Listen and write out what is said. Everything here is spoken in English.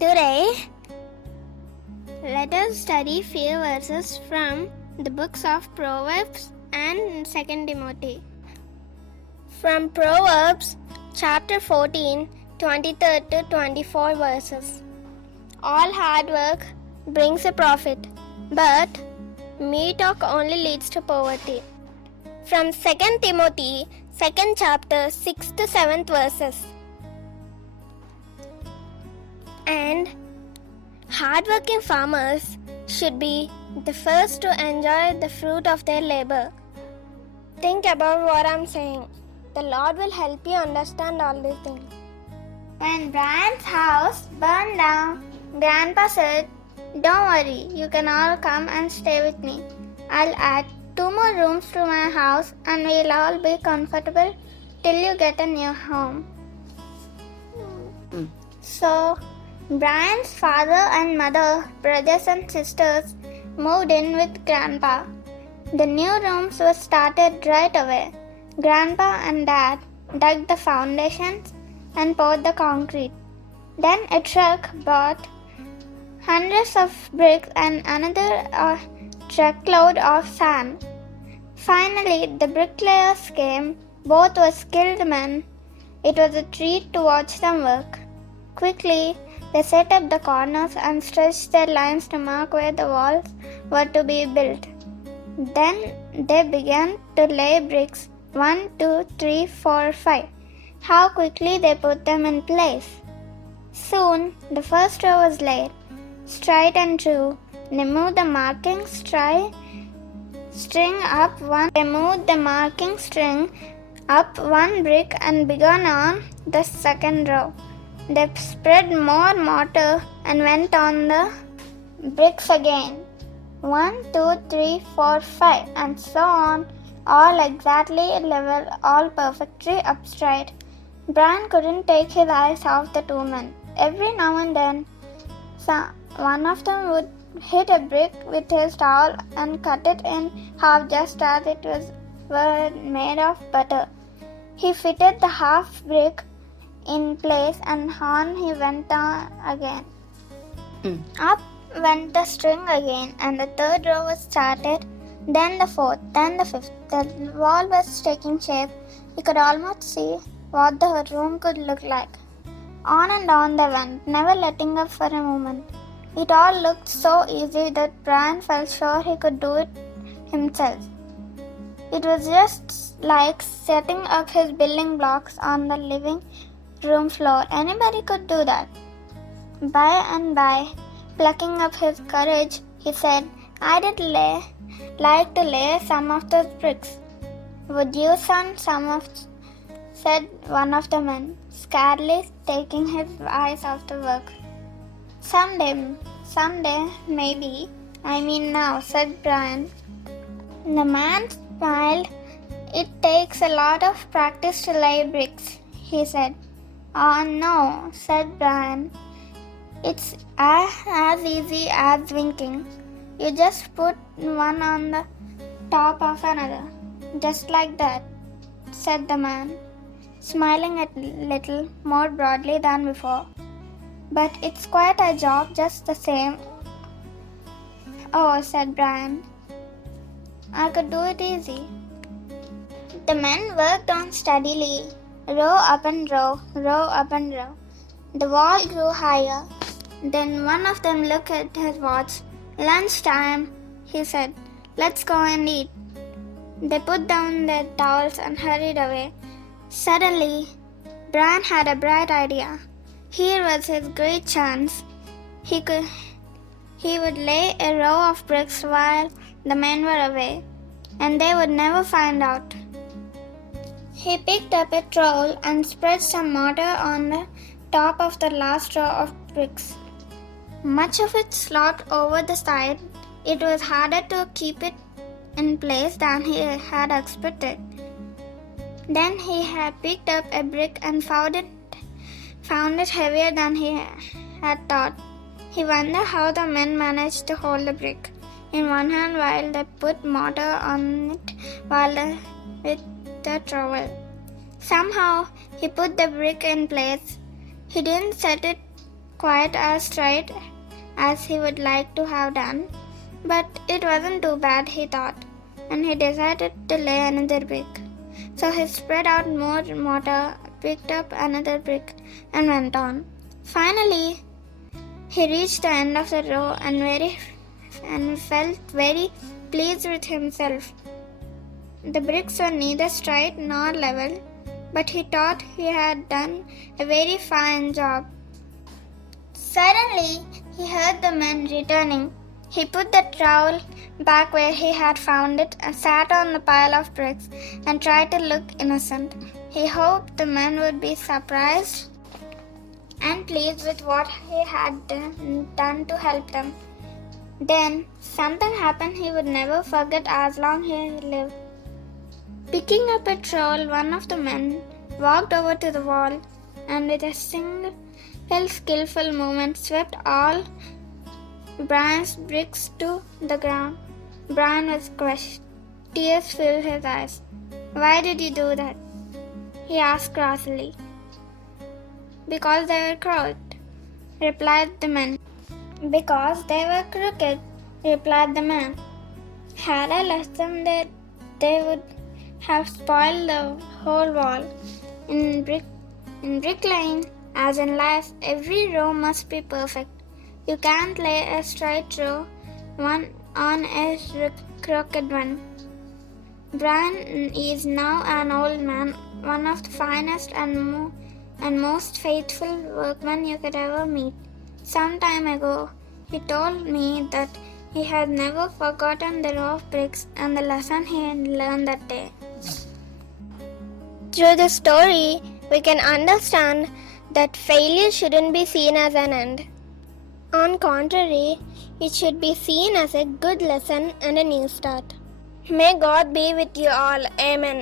Today, let us study few verses from the books of Proverbs and 2 Timothy. From Proverbs chapter 14, 23 to 24 verses. All hard work brings a profit, but mere talk only leads to poverty. From 2 Timothy, 2nd chapter, 6th to 7th verses. And hardworking farmers should be the first to enjoy the fruit of their labor. Think about what I'm saying. The Lord will help you understand all these things. When Brian's house burned down, Grandpa said, "Don't worry, you can all come and stay with me. I'll add 2 more rooms to my house and we'll all be comfortable till you get a new home." So, Brian's father and mother, brothers and sisters moved in with Grandpa. The new rooms were started right away. Grandpa and Dad dug the foundations and poured the concrete. Then a truck brought hundreds of bricks and another truckload of sand. Finally, the bricklayers came. Both were skilled men. It was a treat to watch them work. Quickly, they set up the corners and stretched their lines to mark where the walls were to be built. Then they began to lay bricks 1, 2, 3, 4, 5. How quickly they put them in place! Soon the first row was laid, straight and true. They moved the marking string up one brick and began on the second row. They spread more mortar and went on the bricks again. 1, 2, 3, 4, 5, and so on, all exactly level, all perfectly up straight. Brian couldn't take his eyes off the 2 men. Every now and then, one of them would hit a brick with his towel and cut it in half just as it were made of butter. He fitted the half brick in place and on he went on again. Up went the string again and the third row was started, then the fourth, then the fifth. The wall was taking shape. He could almost see what the room could look like. On and on they went, never letting up for a moment. It all looked so easy that Brian felt sure he could do it himself. It was just like setting up his building blocks on the living room floor. Anybody could do that. By and by, plucking up his courage, he said, "I'd like to lay some of those bricks." "Would you, son?" said one of the men, scarcely taking his eyes off the work. Someday, maybe. I mean now," said Brian. The man smiled. "It takes a lot of practice to lay bricks," he said. "Oh no," said Brian. "It's as easy as winking. You just put one on the top of another. Just like that," said the man, smiling a little more broadly than before. "But it's quite a job just the same." "Oh," said Brian, "I could do it easy." The men worked on steadily, row up and row, row up and row. The wall grew higher. Then one of them looked at his watch. "Lunchtime," he said. "Let's go and eat." They put down their towels and hurried away. Suddenly, Brian had a bright idea. Here was his great chance. He would lay a row of bricks while the men were away, and they would never find out. He picked up a trowel and spread some mortar on the top of the last row of bricks. Much of it slopped over the side. It was harder to keep it in place than he had expected. Then he had picked up a brick and found it heavier than he had thought. He wondered how the men managed to hold the brick in one hand while they put mortar on it with the trowel. Somehow he put the brick in place. He didn't set it quite as straight as he would like to have done, but it wasn't too bad, he thought, and he decided to lay another brick. So he spread out more mortar, picked up another brick, and went on. Finally, he reached the end of the row and felt very pleased with himself. The bricks were neither straight nor level, but he thought he had done a very fine job. Suddenly, he heard the men returning. He put the trowel back where he had found it and sat on the pile of bricks and tried to look innocent. He hoped the men would be surprised and pleased with what he had done to help them. Then something happened he would never forget as long as he lived. Picking up a trowel, one of the men walked over to the wall and with a single skillful movement swept all Brian's bricks to the ground. Brian was crushed. Tears filled his eyes. "Why did you do that?" he asked crossly. "Because they were crooked," replied the man. "Because they were crooked," replied the man. "Had I left them there, they would have spoiled the whole wall. In bricklaying, as in life, every row must be perfect. You can't lay a straight row on a crooked one." Brian is now an old man, one of the finest and most faithful workmen you could ever meet. Some time ago, he told me that he had never forgotten the row of bricks and the lesson he had learned that day. Through the story, we can understand that failure shouldn't be seen as an end. On contrary, it should be seen as a good lesson and a new start. May God be with you all. Amen.